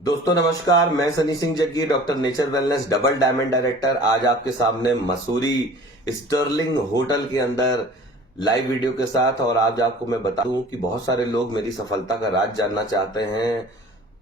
दोस्तों नमस्कार, मैं Sunny Singh Jaggi, doctor nature wellness double diamond director, आज आपके सामने मसूरी स्टर्लिंग होटल के अंदर लाइव वीडियो के साथ। और आज आपको मैं बता दूं कि बहुत सारे लोग मेरी सफलता का राज जानना चाहते हैं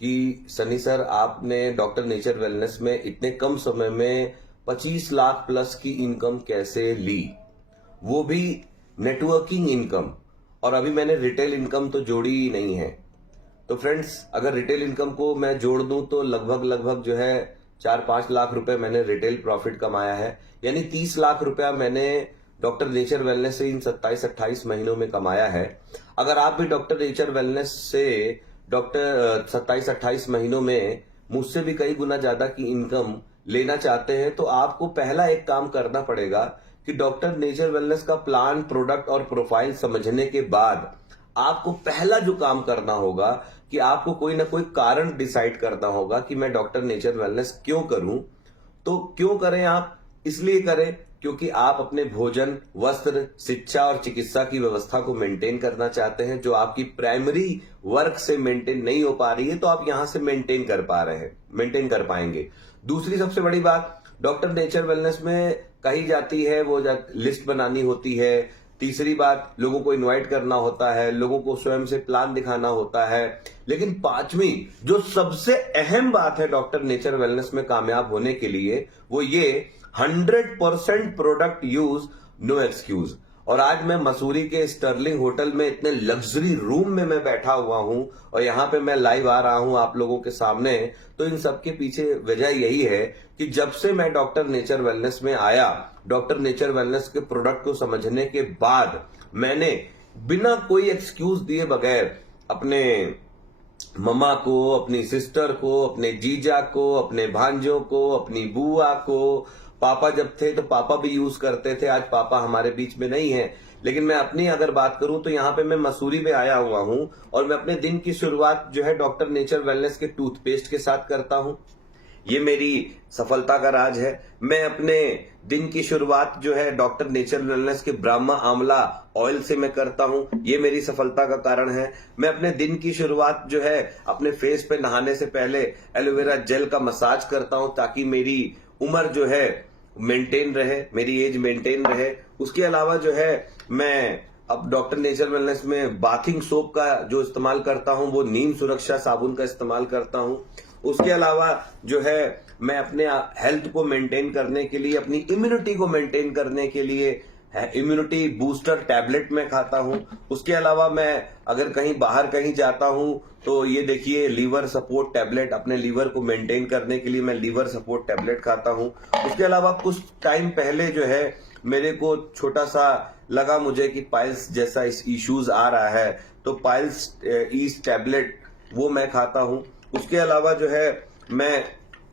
कि सनी सर, आपने डॉक्टर नेचर वेलनेस में इतने कम समय में 25 लाख प्लस की इनकम कैसे ली, वो भी नेटवर्किंग इनकम। और अभी मैंने रिटेल इनकम तो जोड़ी ही नहीं है। तो फ्रेंड्स, अगर रिटेल इनकम को मैं जोड़ दूं तो लगभग जो है 4-5 लाख रुपए मैंने रिटेल प्रॉफिट कमाया है। यानी 30 लाख रुपया मैंने डॉक्टर नेचर वेलनेस से इन 27-28 महीनों में कमाया है। अगर आप भी डॉक्टर नेचर वेलनेस से डॉक्टर 27-28 महीनों में मुझसे भी कई गुना ज्यादा की इनकम लेना चाहते हैं तो आपको पहला एक काम करना पड़ेगा कि डॉक्टर नेचर वेलनेस का प्लान, प्रोडक्ट और प्रोफाइल समझने के बाद आपको पहला जो काम करना होगा कि आपको कोई ना कोई कारण डिसाइड करना होगा कि मैं डॉक्टर नेचर वेलनेस क्यों करूं। तो क्यों करें आप? इसलिए करें क्योंकि आप अपने भोजन, वस्त्र, शिक्षा और चिकित्सा की व्यवस्था को मेंटेन करना चाहते हैं, जो आपकी प्राइमरी वर्क से मेंटेन नहीं हो पा रही है, तो आप यहां से मेंटेन कर पाएंगे। दूसरी सबसे बड़ी बात, डॉक्टर नेचर वेलनेस में कही जाती है वो लिस्ट बनानी होती है। तीसरी बात, लोगों को इनवाइट करना होता है, लोगों को स्वयं से प्लान दिखाना होता है। लेकिन पांचवी जो सबसे अहम बात है डॉक्टर नेचर वेलनेस में कामयाब होने के लिए, वो ये 100% प्रोडक्ट यूज, नो एक्सक्यूज। और आज मैं मसूरी के स्टर्लिंग होटल में इतने लग्जरी रूम में मैं बैठा हुआ हूं और यहां पे मैं लाइव आ रहा हूं आप लोगों के सामने। तो इन सब के पीछे वजह यही है कि जब से मैं डॉक्टर नेचर वेलनेस में आया, डॉक्टर नेचर वेलनेस के प्रोडक्ट को समझने के बाद मैंने बिना कोई एक्सक्यूज दिए बगैर अपने ममा को, अपनी सिस्टर को, अपने जीजा को, अपने भांजों को, अपनी बुआ को, पापा जब थे तो पापा भी यूज करते थे, आज पापा हमारे बीच में नहीं है, लेकिन मैं अपनी अगर बात करूं तो यहाँ पे मैं मसूरी में आया हुआ हूं और मैं अपने दिन की शुरुआत जो है डॉक्टर नेचर वेलनेस के टूथपेस्ट के साथ करता हूं। ये मेरी सफलता का राज है। मैं अपने दिन की शुरुआत जो है डॉक्टर नेचर वेलनेस के ब्राह्मा आंवला ऑयल से मैं करता हूं, ये मेरी सफलता का कारण है। मैं अपने दिन की शुरुआत जो है अपने फेस पे नहाने से पहले एलोवेरा जेल का मसाज करता हूं ताकि मेरी उम्र जो है मेंटेन रहे, मेरी एज मेंटेन रहे। उसके अलावा जो है मैं अब डॉक्टर नेचर वेलनेस में बाथिंग सोप का जो इस्तेमाल करता हूं वो नीम सुरक्षा साबुन का इस्तेमाल करता हूं। उसके अलावा जो है मैं अपने हेल्थ को मेंटेन करने के लिए, अपनी इम्यूनिटी को मेंटेन करने के लिए इम्यूनिटी बूस्टर टैबलेट में खाता हूं। उसके अलावा मैं अगर कहीं बाहर कहीं जाता हूं तो ये देखिए लीवर सपोर्ट टैबलेट, अपने लीवर को मेंटेन करने के लिए मैं लीवर सपोर्ट टैबलेट खाता हूं। उसके अलावा कुछ टाइम पहले जो है मेरे को छोटा सा लगा मुझे कि पाइल्स जैसा इश्यूज आ रहा है, तो पाइल्स ईस्ट टैबलेट वो मैं खाता हूं। उसके अलावा जो है मैं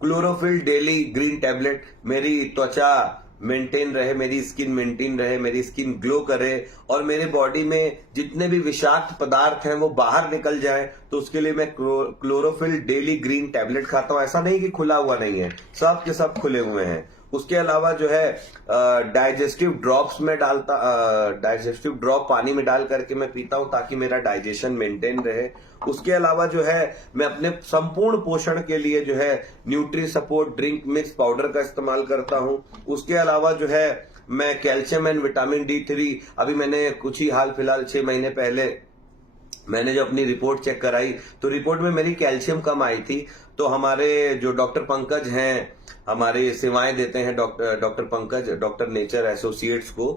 क्लोरोफिल डेली ग्रीन टैबलेट, मेरी त्वचा मेंटेन रहे, मेरी स्किन मेंटेन रहे, मेरी स्किन ग्लो करे और मेरे बॉडी में जितने भी विषाक्त पदार्थ हैं वो बाहर निकल जाए, तो उसके लिए मैं क्लोरोफिल डेली ग्रीन टैबलेट खाता हूं। ऐसा नहीं कि खुला हुआ नहीं है, सब के सब खुले हुए हैं। उसके अलावा जो है डाइजेस्टिव ड्रॉप्स में डाइजेस्टिव ड्रॉप पानी में डाल करके मैं पीता हूं ताकि मेरा डाइजेशन मेंटेन रहे। उसके अलावा जो है मैं अपने संपूर्ण पोषण के लिए जो है nutri support drink mix powder का इस्तेमाल करता हूं। उसके अलावा जो है मैं कैल्शियम एंड विटामिन D3, अभी मैंने कुछ ही हाल फिलहाल 6 महीने पहले मैंने जो अपनी रिपोर्ट चेक कराई तो रिपोर्ट में मेरी कैल्शियम कम आई थी। तो हमारे जो डॉक्टर पंकज हैं, हमारे सेवाएं देते हैं doctor Pankaj, doctor nature associates को,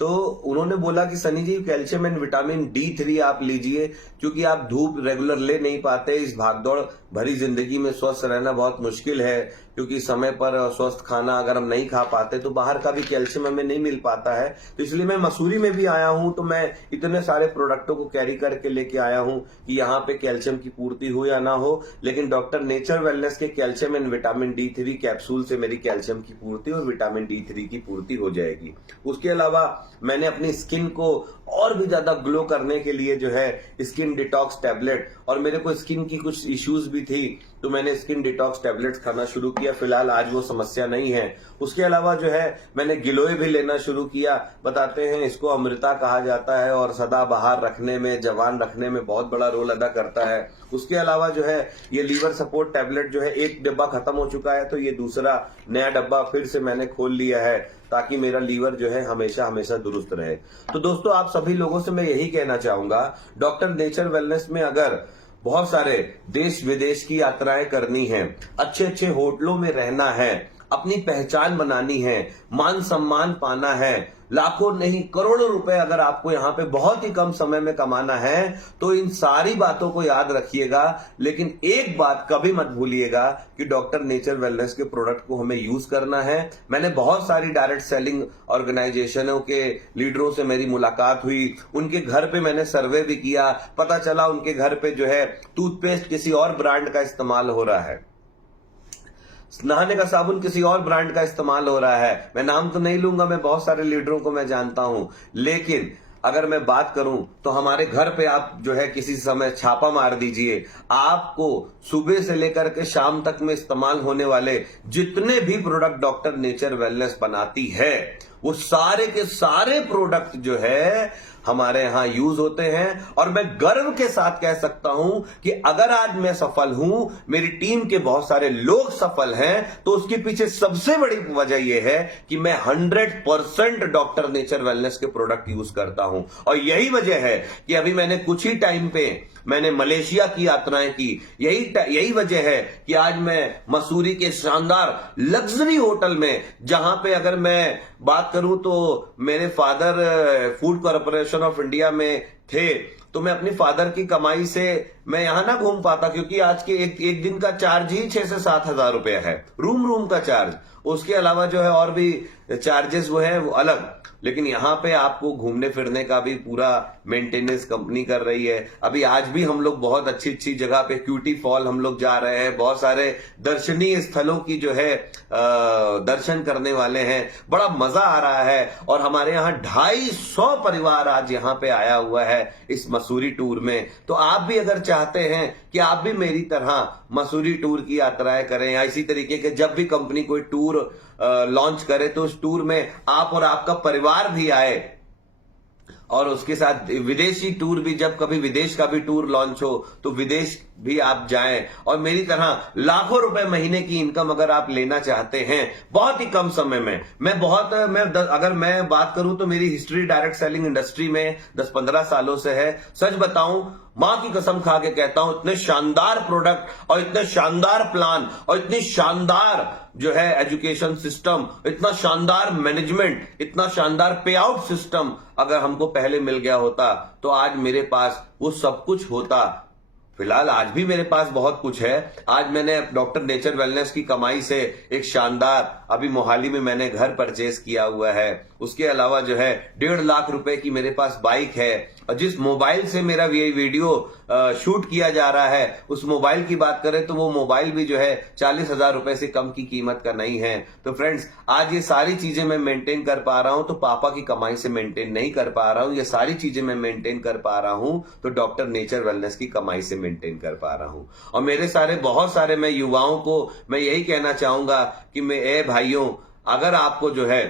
तो उन्होंने बोला कि सनी जी कैल्शियम एंड विटामिन D3 आप लीजिए, क्योंकि आप धूप रेगुलर ले नहीं पाते, इस भागदौड़ भरी जिंदगी में स्वस्थ रहना बहुत मुश्किल है, क्योंकि समय पर स्वस्थ खाना अगर हम नहीं खा पाते तो बाहर का भी कैल्शियम हमें नहीं मिल पाता है। तो इसलिए मैं मसूरी में भी आया हूं, तो मैं इतने सारे प्रोडक्टों को कैरी करके लेके आया हूं कि यहाँ पे कैल्शियम की पूर्ति हो या ना हो, लेकिन डॉक्टर नेचर वेलनेस के calcium and vitamin D3 capsule से मेरी कैल्शियम की पूर्ति और विटामिन D3 की पूर्ति हो जाएगी। उसके अलावा मैंने अपनी स्किन को और भी ज्यादा ग्लो करने के लिए जो है स्किन डिटॉक्स टैबलेट, और मेरे को स्किन की कुछ इश्यूज भी थी तो मैंने स्किन डिटॉक्स टैबलेट्स खाना शुरू किया। दिया, फिलहाल आज वो समस्या नहीं है। उसके अलावा जो है मैंने गिलोय भी लेना शुरू किया। बताते हैं इसको अमृता कहा जाता है और सदाबहार रखने में, जवान रखने में बहुत बड़ा रोल अदा करता है। उसके अलावा जो है ये लीवर सपोर्ट टैबलेट जो है, एक डब्बा खत्म हो चुका है तो ये दूसरा नया डब्बा फिर से मैंने खोल लिया है ताकि मेरा लीवर जो है हमेशा हमेशा दुरुस्त रहे। तो दोस्तों आप सभी लोगों से मैं यही कहना चाहूंगा, डॉक्टर नेचर वेलनेस में अगर बहुत सारे देश विदेश की यात्राएं करनी है, अच्छे अच्छे होटलों में रहना है, अपनी पहचान बनानी है, मान सम्मान पाना है, लाखों नहीं करोड़ों रुपए अगर आपको यहां पे बहुत ही कम समय में कमाना है तो इन सारी बातों को याद रखिएगा। लेकिन एक बात कभी मत भूलिएगा कि डॉक्टर नेचर वेलनेस के प्रोडक्ट को हमें यूज करना है। मैंने बहुत सारी डायरेक्ट सेलिंग ऑर्गेनाइजेशनों के लीडरों से मेरी मुलाकात हुई, उनके घर पे मैंने सर्वे भी किया, पता चला उनके घर पे जो है टूथपेस्ट किसी और ब्रांड का इस्तेमाल हो रहा है, नहाने का साबुन किसी और ब्रांड का इस्तेमाल हो रहा है। मैं नाम तो नहीं लूंगा, मैं बहुत सारे लीडरों को मैं जानता हूं, लेकिन अगर मैं बात करूं तो हमारे घर पे आप जो है किसी समय छापा मार दीजिए, आपको सुबह से लेकर के शाम तक में इस्तेमाल होने वाले जितने भी प्रोडक्ट डॉक्टर नेचर वेलनेस बनाती है वो सारे के सारे प्रोडक्ट जो है हमारे यहां यूज होते हैं। और मैं गर्व के साथ कह सकता हूं कि अगर आज मैं सफल हूं, मेरी टीम के बहुत सारे लोग सफल हैं, तो उसके पीछे सबसे बड़ी वजह यह है कि मैं 100% डॉक्टर नेचर वेलनेस के प्रोडक्ट यूज करता हूं। और यही वजह है कि अभी मैंने कुछ ही टाइम पे मैंने मलेशिया की यात्राएं की। यही वजह है कि आज मैं मसूरी के शानदार लग्जरी होटल में, जहां पे अगर मैं बात करूं तो मेरे father food corporation of India में थे, तो मैं अपनी फादर की कमाई से मैं यहां ना घूम पाता, क्योंकि आज के एक दिन का चार्ज ही 6 से 7 हजार रुपया है, रूम का चार्ज। उसके अलावा जो है और भी चार्जेस वो है वो अलग। लेकिन यहाँ पे आपको घूमने फिरने का भी पूरा मेंटेनेंस कंपनी कर रही है। अभी आज भी हम लोग बहुत अच्छी अच्छी जगह पे, क्यूटी फॉल हम लोग जा रहे हैं, बहुत सारे दर्शनीय स्थलों की जो है दर्शन करने वाले हैं, बड़ा मजा आ रहा है। और हमारे यहाँ 250 परिवार आज यहाँ पे आया हुआ है इस मसूरी टूर में। तो आप भी अगर चाहते हैं कि आप भी मेरी तरह मसूरी टूर की यात्राएं करें, या इसी तरीके के जब भी कंपनी कोई टूर लॉन्च करे तो उस टूर में आप और आपका परिवार भी आए, और उसके साथ विदेशी टूर भी, जब कभी विदेश का भी टूर लॉन्च हो तो विदेश भी आप जाएं, और मेरी तरह लाखों रुपए महीने की इनकम अगर आप लेना चाहते हैं बहुत ही कम समय में, अगर मैं बात करूं तो मेरी हिस्ट्री डायरेक्ट सेलिंग इंडस्ट्री में 10-15 सालों से है। सच बताऊं, मां की कसम खा के कहता हूं, इतने शानदार प्रोडक्ट और इतने शानदार प्लान और इतनी शानदार जो है एजुकेशन सिस्टम, इतना शानदार मैनेजमेंट, इतना शानदार पे आउट सिस्टम अगर हमको पहले मिल गया होता तो आज मेरे पास वो सब कुछ होता। फिलहाल आज भी मेरे पास बहुत कुछ है। आज मैंने डॉक्टर नेचर वेलनेस की कमाई से एक शानदार, अभी मोहाली में मैंने घर परचेस किया हुआ है। उसके अलावा जो है 1.5 लाख रुपए की मेरे पास बाइक है, और जिस मोबाइल से मेरा ये वीडियो शूट किया जा रहा है, उस मोबाइल की बात करें तो वो मोबाइल भी जो है 40,000 रुपए से कम की कीमत का नहीं है। तो फ्रेंड्स, आज ये सारी चीजें मैं मेंटेन कर पा रहा हूं तो पापा की कमाई से मेंटेन नहीं कर पा रहा हूं। ये सारी चीजें मैं मेंटेन कर पा रहा हूं तो डॉक्टर नेचर वेलनेस की कमाई से मेंटेन कर पा रहा हूं। और मेरे बहुत सारे मैं युवाओं को मैं यही कहना चाहूंगा कि मैं भाइयों, अगर आपको जो है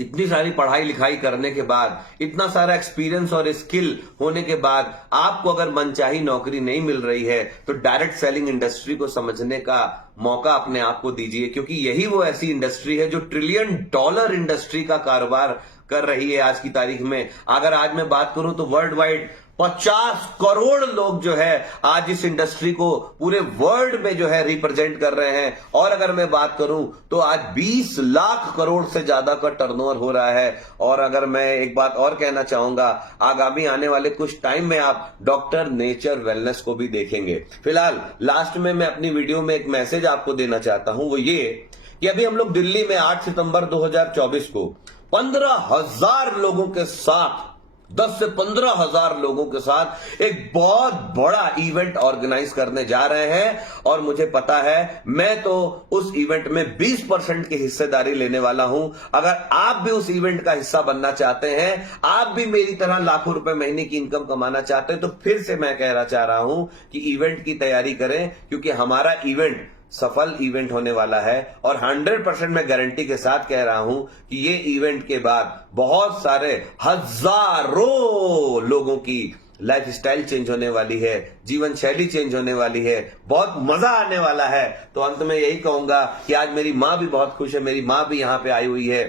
इतनी सारी पढ़ाई लिखाई करने के बाद, इतना सारा एक्सपीरियंस और स्किल होने के बाद आपको अगर मनचाही नौकरी नहीं मिल रही है तो डायरेक्ट सेलिंग इंडस्ट्री को समझने का मौका अपने आप को दीजिए, क्योंकि यही वो ऐसी इंडस्ट्री है जो $1 ट्रिलियन इंडस्ट्री का कारोबार कर रही है आज की तारीख में। अगर आज मैं बात करूं तो वर्ल्ड वाइड 50 करोड़ लोग जो है आज इस इंडस्ट्री को पूरे वर्ल्ड में जो है रिप्रेजेंट कर रहे हैं। और अगर मैं बात करूं तो आज 20 लाख करोड़ से ज्यादा का टर्नओवर हो रहा है। और अगर मैं एक बात और कहना चाहूंगा, आगामी आने वाले कुछ टाइम में आप डॉक्टर नेचर वेलनेस को भी देखेंगे। फिलहाल लास्ट में मैं अपनी वीडियो में एक मैसेज आपको देना चाहता हूं, वो ये कि अभी हम लोग दिल्ली में 8 सितंबर 2024 को 15,000 लोगों के साथ, 10 से 15,000 लोगों के साथ एक बहुत बड़ा इवेंट ऑर्गेनाइज करने जा रहे हैं। और मुझे पता है, मैं तो उस इवेंट में 20% की हिस्सेदारी लेने वाला हूं। अगर आप भी उस इवेंट का हिस्सा बनना चाहते हैं, आप भी मेरी तरह लाखों रुपए महीने की इनकम कमाना चाहते हैं, तो फिर से मैं कहना चाह रहा हूं कि इवेंट की तैयारी करें, क्योंकि हमारा इवेंट सफल इवेंट होने वाला है और 100% मैं गारंटी के साथ कह रहा हूं कि ये इवेंट के बाद बहुत सारे हजारों लोगों की लाइफ स्टाइल चेंज होने वाली है, जीवन शैली चेंज होने वाली है, बहुत मजा आने वाला है। तो अंत में यही कहूंगा कि आज मेरी मां भी बहुत खुश है, मेरी मां भी यहां पे आई हुई है,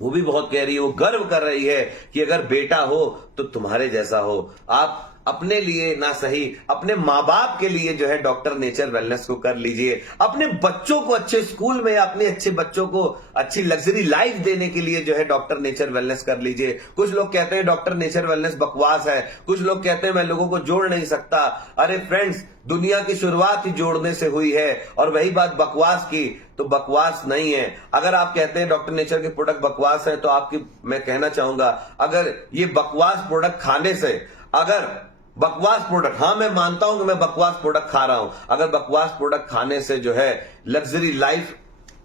वो भी बहुत कह रही है, वो गर्व कर रही है कि अगर बेटा हो तो तुम्हारे जैसा हो। आप अपने लिए ना सही, अपने माँ बाप के लिए जो है डॉक्टर नेचर वेलनेस को कर लीजिए। अपने बच्चों को अच्छे स्कूल में, अपने अच्छे बच्चों को अच्छी लग्जरी लाइफ देने के लिए जो है डॉक्टर नेचर वेलनेस कर लीजिए। कुछ लोग कहते हैं डॉक्टर नेचर वेलनेस बकवास है, कुछ लोग कहते हैं मैं लोगों को जोड़ नहीं सकता। अरे फ्रेंड्स, दुनिया की शुरुआत ही जोड़ने से हुई है, और वही बात बकवास की तो बकवास नहीं है। अगर आप कहते हैं डॉक्टर नेचर के प्रोडक्ट बकवास है, तो आपकी मैं कहना चाहूंगा, अगर ये बकवास प्रोडक्ट खाने से, अगर बकवास प्रोडक्ट, हाँ मैं मानता हूं कि मैं बकवास प्रोडक्ट खा रहा हूं, अगर बकवास प्रोडक्ट खाने से जो है लग्जरी लाइफ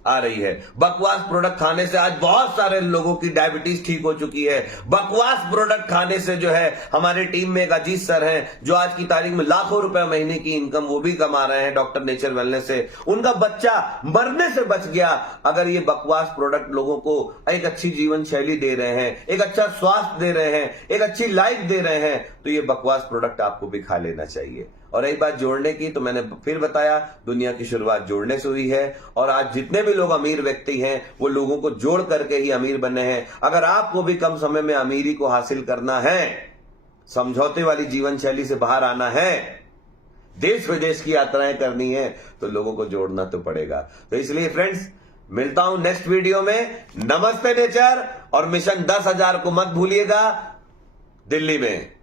आ रही है, बकवास प्रोडक्ट खाने से आज बहुत सारे लोगों की डायबिटीज ठीक हो चुकी है, बकवास प्रोडक्ट खाने से जो है हमारे टीम में एक अजीत सर हैं जो आज की तारीख में लाखों रुपए महीने की इनकम वो भी कमा रहे हैं डॉक्टर नेचर वेलनेस से, उनका बच्चा मरने से बच गया। अगर ये बकवास प्रोडक्ट लोगों को एक अच्छी जीवन शैली दे रहे हैं, एक अच्छा स्वास्थ्य दे रहे हैं, एक अच्छी लाइफ दे रहे हैं, तो ये बकवास प्रोडक्ट आपको भी खा लेना चाहिए। और एक बात जोड़ने की, तो मैंने फिर बताया, दुनिया की शुरुआत जोड़ने से हुई है, और आज जितने भी लोग अमीर व्यक्ति हैं वो लोगों को जोड़ करके ही अमीर बने हैं। अगर आपको भी कम समय में अमीरी को हासिल करना है, समझौते वाली जीवन शैली से बाहर आना है, देश विदेश की यात्राएं करनी है, तो लोगों को जोड़ना तो पड़ेगा। तो इसलिए फ्रेंड्स, मिलता हूं नेक्स्ट वीडियो में। नमस्ते नेचर, और मिशन 10,000 को मत भूलिएगा दिल्ली में।